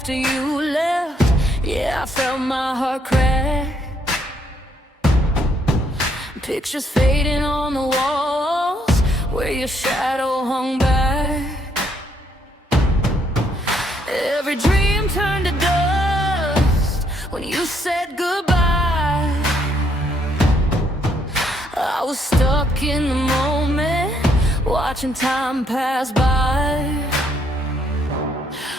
after you left, yeah, I felt my heart crack. Pictures fading on the walls where your shadow hung back. Every dream turned to dust when you said goodbye. I was stuck in the moment, watching time pass by.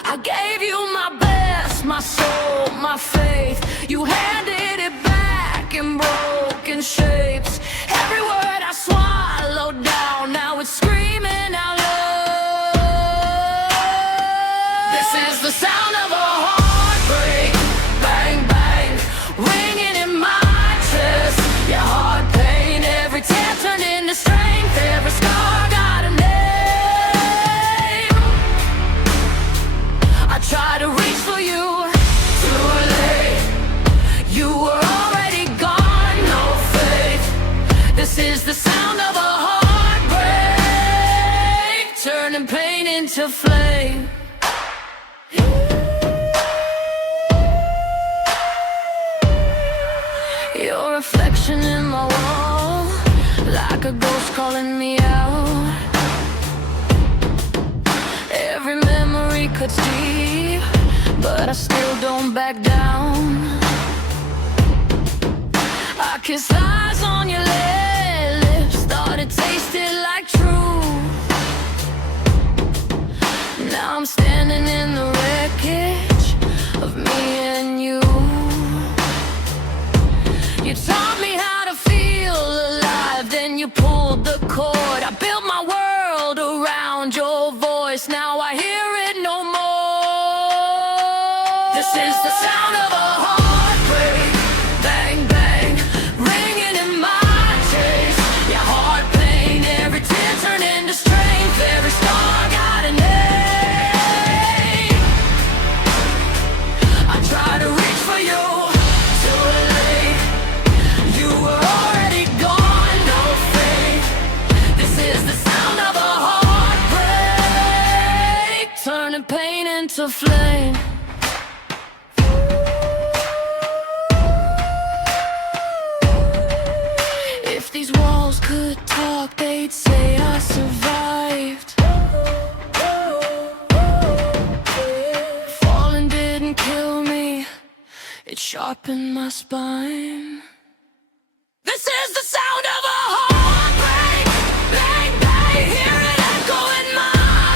I gave you my best, my soul, my faith. You handed it back in broken shapes. Every word I swallowed down, now it's screaming out loud. This is the sound of a heartbreak. Bang, bang, ringing in my chest. Your heart pain, every tear turned into strength. Every scar got a name. I tried to reach for you, too late. You were already gone, no faith. This is the sound of a heartbreak, turning pain into flame. Your reflection in my wall, like a ghost calling me out. Every memory cuts deep, but I still don't back down. I kissed lies on your lips, thought it tasted like truth. Now I'm standing in the wreckage of me and you. You taught me how to feel alive, then you pulled the cord. I built my world around your voice, now I hear it no more. This is the sound of a heartbreak. Bang, bang, ringing in my chest. Your heart pain, every tear turned into strength. Every scar got a name. I tried to reach for you, too late. You were already gone, no faith. This is the sound of a heartbreak, turning pain into flame. If these walls could talk, they'd say I survived. Falling didn't kill me, it sharpened my spine. This is the sound of a heartbreak. Bang, bang, hear it echo in my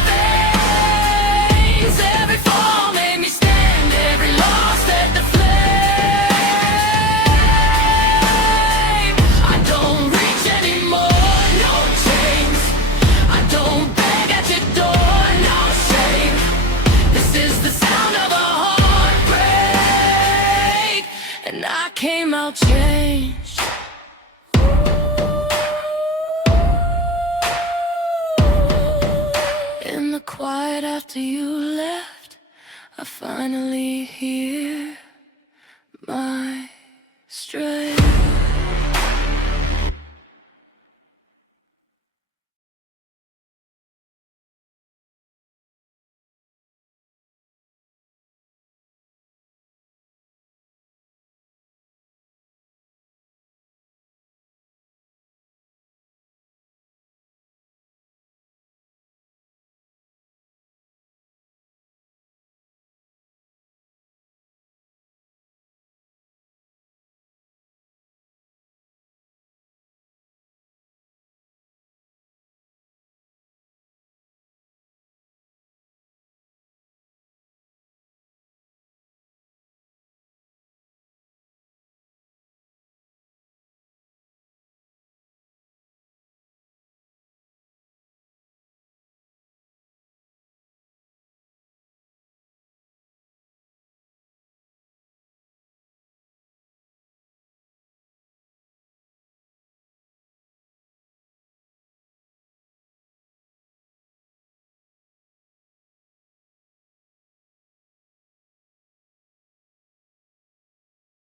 veins. Every fall made me stand, every loss set the flame. I don't reach anymore, no chains. I don't beg at your door, no shame. This is the sound of a heartbreak, and I came out changed. In the quiet after you left, I finally hear my